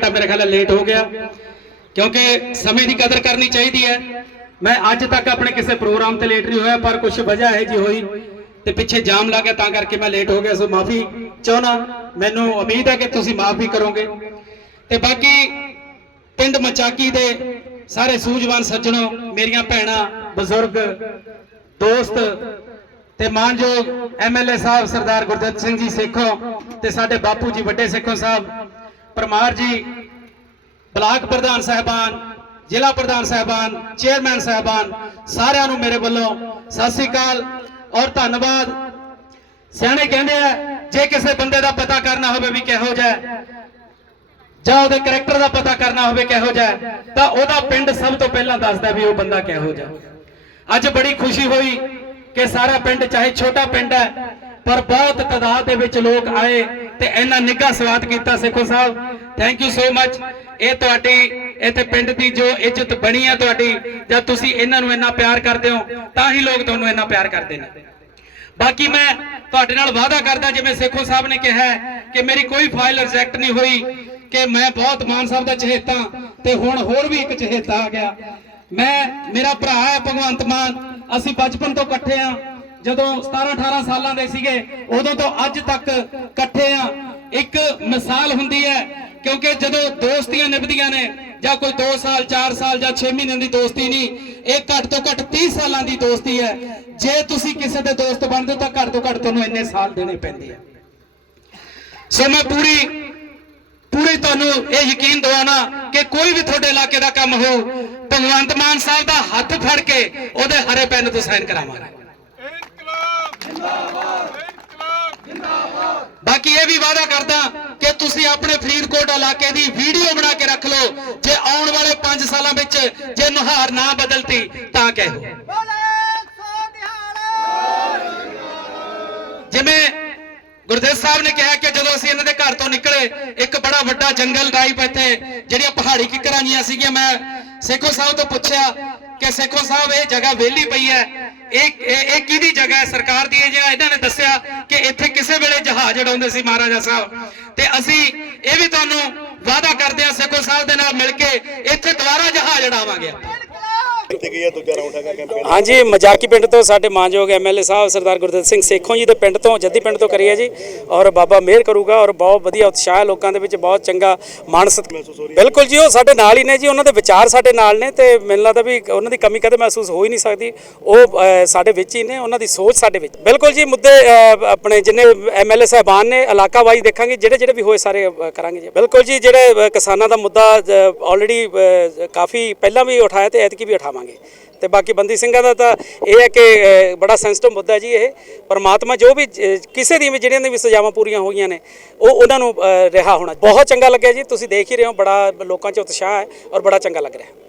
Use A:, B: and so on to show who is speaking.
A: ਘੰਟਾ ਮੇਰੇ ਖਿਆਲ ਲੇਟ ਹੋ ਗਿਆ। ਕਿਉਂਕਿ ਸਮੇਂ ਦੀ ਕਦਰ ਕਰਨੀ ਚਾਹੀਦੀ ਹੈ। ਮੈਂ ਅੱਜ ਤੱਕ ਆਪਣੇ ਕਿਸੇ ਪ੍ਰੋਗਰਾਮ ਤੇ ਲੇਟ ਨਹੀਂ ਹੋਇਆ, ਪਰ ਕੁਝ ਵਜ੍ਹਾ ਹੈ ਜੀ ਹੋਈ ਤੇ ਪਿੱਛੇ ਜਾਮ ਲੱਗ ਗਿਆ, ਤਾਂ ਕਰਕੇ ਮੈਂ ਲੇਟ ਹੋ ਗਿਆ, ਸੋ ਮਾਫੀ ਚਾਹਣਾ ਮੈਨੂੰ ਉਮੀਦ ਹੈ ਕਿ ਤੁਸੀਂ ਮਾਫ ਵੀ ਕਰੋਗੇ। ਤੇ ਬਾਕੀ ਪਿੰਡ ਮਚਾਕੀ ਦੇ ਸਾਰੇ ਸੂਝਵਾਨ ਸੱਜਣੋ, ਮੇਰੀਆਂ ਭੈਣਾਂ, ਬਜ਼ੁਰਗ, ਦੋਸਤ ਤੇ ਮਾਨਯੋਗ ਐਮਐਲਏ ਸਾਹਿਬ ਸਰਦਾਰ ਗੁਰਦਿੱਤ ਸਿੰਘ ਜੀ ਸੇਖੋਂ ਤੇ ਸਾਡੇ ਬਾਪੂ ਜੀ ਵੱਡੇ ਸੇਖੋਂ ਸਾਹਿਬ ਪਰਮਾਰ ਜੀ, ਬਲਾਕ ਪ੍ਰਧਾਨ ਸਾਹਿਬਾਨ, ਜ਼ਿਲ੍ਹਾ ਪ੍ਰਧਾਨ ਸਾਹਿਬਾਨ, ਚੇਅਰਮੈਨ ਸਾਹਿਬਾਨ, ਸਾਰਿਆਂ ਨੂੰ ਮੇਰੇ ਵੱਲੋਂ ਸਤਿ ਸ੍ਰੀ ਅਕਾਲ ਔਰ ਧੰਨਵਾਦ। ਸਿਆਣੇ ਕਹਿੰਦੇ ਆ, ਜੇ ਕਿਸੇ ਬੰਦੇ ਦਾ ਪਤਾ ਕਰਨਾ ਹੋਵੇ ਵੀ ਕਿਹੋ ਜਿਹਾ ਜਾਂ ਉਹਦੇ ਕੈਰੈਕਟਰ ਦਾ ਪਤਾ ਕਰਨਾ ਹੋਵੇ ਕਿਹੋ ਜਿਹਾ ਤਾਂ ਉਹਦਾ ਪਿੰਡ ਸਭ ਤੋਂ ਪਹਿਲਾਂ ਦੱਸਦਾ ਵੀ ਉਹ ਬੰਦਾ ਕਿਹੋ ਜਿਹਾ ਅੱਜ ਬੜੀ ਖੁਸ਼ੀ ਹੋਈ ਕਿ ਸਾਰਾ ਪਿੰਡ, ਚਾਹੇ ਛੋਟਾ ਪਿੰਡ ਹੈ, ਪਰ ਬਹੁਤ ਤਾਦਾਦ ਦੇ ਵਿੱਚ ਲੋਕ ਆਏ ਤੇ ਇੰਨਾ ਨਿੱਘਾ ਸਵਾਗਤ ਕੀਤਾ Sekhon Sahib. Thank you so much ਇਹ ਤੁਹਾਡੀ, ਇੱਥੇ ਪਿੰਡ ਦੀ ਜੋ ਇੱਜ਼ਤ ਬਣੀ ਹੈ ਤੁਹਾਡੀ, ਜਦ ਤੁਸੀਂ ਇਹਨਾਂ ਨੂੰ ਇੰਨਾ ਪਿਆਰ ਕਰਦੇ ਹੋ, ਤਾਂ ਹੀ ਲੋਕ ਤੁਹਾਨੂੰ ਇੰਨਾ ਪਿਆਰ ਕਰਦੇ ਨੇ। ਬਾਕੀ ਮੈਂ ਤੁਹਾਡੇ ਨਾਲ ਵਾਅਦਾ ਕਰਦਾ, ਜਿਵੇਂ ਸੇਖੋ ਸਾਹਿਬ ਨੇ ਕਿਹਾ ਕਿ ਮੇਰੀ ਕੋਈ ਫਾਈਲ ਰਿਜੈਕਟ ਨਹੀਂ ਹੋਈ, ਕਿ ਮੈਂ ਬਹੁਤ ਮਾਨ ਸਾਹਿਬ ਦਾ ਚਹੇਤਾ, ਤੇ ਹੁਣ ਹੋਰ ਵੀ ਇੱਕ ਚਹੇਤਾ ਆ ਗਿਆ। ਮੈਂ, ਮੇਰਾ ਭਰਾ ਹੈ ਭਗਵੰਤ ਮਾਨ, ਅਸੀਂ ਬਚਪਨ ਤੋਂ ਇਕੱਠੇ ਆ। ਜਦੋਂ 17 18 ਸਾਲਾਂ ਦੇ ਸੀਗੇ, ਉਦੋਂ ਤੋਂ ਅੱਜ ਤੱਕ ਇਕੱਠੇ ਆ। ਇੱਕ ਮਿਸਾਲ ਹੁੰਦੀ ਹੈ, ਕਿਉਂਕਿ ਜਦੋਂ ਦੋਸਤੀਆਂ ਨਿਭਦੀਆਂ ਨੇ, ਜਾਂ ਕੋਈ 2 ਸਾਲ 4 ਸਾਲ, ਜਾਂ 6 ਮਹੀਨਿਆਂ ਦੀ ਦੋਸਤੀ ਨਹੀਂ, ਇਹ ਘੱਟ ਤੋਂ ਘੱਟ 30 ਸਾਲਾਂ ਦੀ ਦੋਸਤੀ ਹੈ। ਜੇ ਤੁਸੀਂ ਕਿਸੇ ਦੇ ਦੋਸਤ ਬਣਦੇ ਹੋ, ਤਾਂ ਘੱਟ ਤੋਂ ਘੱਟ ਤੁਹਾਨੂੰ ਇੰਨੇ ਸਾਲ ਦੇਣੇ ਪੈਂਦੇ ਆ। ਸੋ ਮੈਂ ਪੂਰੀ ਪੂਰੀ ਤੁਹਾਨੂੰ ਇਹ ਯਕੀਨ ਦਿਵਾਣਾ ਕਿ ਕੋਈ ਵੀ ਤੁਹਾਡੇ ਇਲਾਕੇ ਦਾ ਕੰਮ ਹੋ, ਭਗਵੰਤ ਮਾਨ ਸਾਹਿਬ ਦਾ ਹੱਥ ਫੜ ਕੇ ਉਹਦੇ ਹਰੇ ਪੈਨ ਤੋਂ ਸਾਈਨ ਕਰਾਵਾਂਗੇ। ਬਾਕੀ ਇਹ ਵੀ ਵਾਅਦਾ ਕਰਦਾ ਕਿ ਤੁਸੀਂ ਆਪਣੇ ਫਰੀਦਕੋਟ ਇਲਾਕੇ ਦੀ ਵੀਡੀਓ ਬਣਾ ਕੇ ਰੱਖ ਲਓ। ਜੇ ਆਉਣ ਵਾਲੇ 5 ਸਾਲਾਂ ਵਿੱਚ ਜੇ ਨੁਹਾਰ ਨਾ ਬਦਲਤੀ, ਤਾਂ ਕਹਿਓ। ਜਿਵੇਂ ਗੁਰਦੇਵ ਸਾਹਿਬ ਨੇ ਕਿਹਾ ਕਿ ਜਦੋਂ ਅਸੀਂ ਇਹਨਾਂ ਦੇ ਘਰ ਤੋਂ ਨਿਕਲੇ, ਇੱਕ ਬੜਾ ਵੱਡਾ ਜੰਗਲ ਟਾਈਪ ਇੱਥੇ, ਜਿਹੜੀਆਂ ਪਹਾੜੀ ਕਿਕਰਾਂ ਜੀਆਂ ਸੀਗੀਆਂ, ਮੈਂ ਸੇਖੋ ਸਾਹਿਬ ਤੋਂ ਪੁੱਛਿਆ ਕਿ ਸੇਖੋ ਸਾਹਿਬ, ਇਹ ਜਗ੍ਹਾ ਵਿਹਲੀ ਪਈ ਹੈ। ਇਹ ਇਹ ਕਿਹਦੀ ਜਗ੍ਹਾ ਹੈ? ਸਰਕਾਰ ਦੀ ਹੈ ਜਾਂ ਇਹਨਾਂ ਨੇ ਦੱਸਿਆ ਕਿ ਇੱਥੇ ਕਿਸੇ ਵੇਲੇ ਜਹਾਜ਼ ਉਡਾਉਂਦੇ ਸੀ ਮਹਾਰਾਜਾ ਸਾਹਿਬ। ਤੇ ਅਸੀਂ ਇਹ ਵੀ ਤੁਹਾਨੂੰ ਵਾਅਦਾ ਕਰਦੇ ਹਾਂ ਸੇਖੋ ਸਾਹਿਬ ਦੇ ਨਾਲ ਮਿਲ ਕੇ ਇੱਥੇ ਦੁਬਾਰਾ ਜਹਾਜ਼ ਉਡਾਵਾਂਗੇ
B: ਕਿੱਥੇ ਗਈ ਹੈ ਦੂਜਾ ਰਾਉਂਡ ਹੈਗਾ ਕੈਂਪੇਨ
C: ਹਾਂਜੀ ਮਜ਼ਾਕੀ ਪਿੰਡ ਤੋਂ ਸਾਡੇ ਮਾਨਯੋਗ ਐਮਐਲਏ ਸਾਹਿਬ ਸਰਦਾਰ ਗੁਰਦਿੱਤ ਸਿੰਘ ਸੇਖੋਂ ਜੀ ਦੇ ਪਿੰਡ ਤੋਂ ਜੱਦੀ ਪਿੰਡ ਤੋਂ ਕਰੀ ਹੈ ਜੀ। ਔਰ ਬਾਬਾ ਮਿਹਰ ਕਰੂਗਾ ਔਰ ਬਹੁਤ ਵਧੀਆ ਉਤਸ਼ਾਹ ਲੋਕਾਂ ਦੇ ਵਿੱਚ ਬਹੁਤ ਚੰਗਾ ਮਾਨਸ ਬਿਲਕੁਲ ਜੀ ਉਹ ਸਾਡੇ ਨਾਲ ਹੀ ਨੇ ਜੀ ਉਹਨਾਂ ਦੇ ਵਿਚਾਰ ਸਾਡੇ ਨਾਲ ਨੇ ਤੇ ਮੈਨੂੰ ਲੱਗਦਾ ਵੀ ਉਹਨਾਂ ਦੀ ਕਮੀ ਕਦੇ ਮਹਿਸੂਸ ਹੋ ਹੀ ਨਹੀਂ ਸਕਦੀ। ਉਹ ਸਾਡੇ ਵਿੱਚ ਹੀ ਨੇ ਉਹਨਾਂ ਦੀ ਸੋਚ ਸਾਡੇ ਵਿੱਚ। ਬਿਲਕੁਲ ਜੀ ਮੁੱਦੇ ਆਪਣੇ ਜਿੰਨੇ ਐਮਐਲਏ ਸਾਹਿਬਾਨ ਨੇ ਇਲਾਕਾ ਵਾਈਜ਼ ਦੇਖਾਂਗੇ ਜਿਹੜੇ ਜਿਹੜੇ ਵੀ ਹੋਏ ਸਾਰੇ ਕਰਾਂਗੇ ਜੀ। ਬਿਲਕੁਲ ਜੀ ਜਿਹੜੇ ਕਿਸਾਨਾਂ ਦਾ ਮੁੱਦਾ ਆਲਰੇਡੀ ਕਾਫੀ ਪਹਿਲਾਂ ਵੀ ਉਠਾਇਆ ਤੇ ਐਤਕੀ ਵੀ ਉਠਾਵਾਂਗੇ। ਤੇ ਬਾਕੀ ਬੰਦੀ ਸਿੰਘਾਂ ਦਾ ਤਾਂ ਇਹ ਹੈ ਕਿ ਬੜਾ ਸੈਂਸਿਟਿਵ ਮੁੱਦਾ ਜੀ ਇਹ। ਪਰਮਾਤਮਾ ਜੋ ਵੀ ਕਿਸੇ ਦੀ ਵੀ, ਜਿਹੜੀਆਂ ਦੀ ਵੀ ਸਜ਼ਾਵਾਂ ਪੂਰੀਆਂ ਹੋਈਆਂ ਨੇ, ਉਹ ਉਹਨਾਂ ਨੂੰ ਰਿਹਾ ਹੋਣਾ। ਬਹੁਤ ਚੰਗਾ ਲੱਗਿਆ ਜੀ, ਤੁਸੀਂ ਦੇਖ ਹੀ ਰਹੇ ਹੋ, ਬੜਾ ਲੋਕਾਂ 'ਚ ਉਤਸ਼ਾਹ ਹੈ ਔਰ ਬੜਾ ਚੰਗਾ ਲੱਗ ਰਿਹਾ।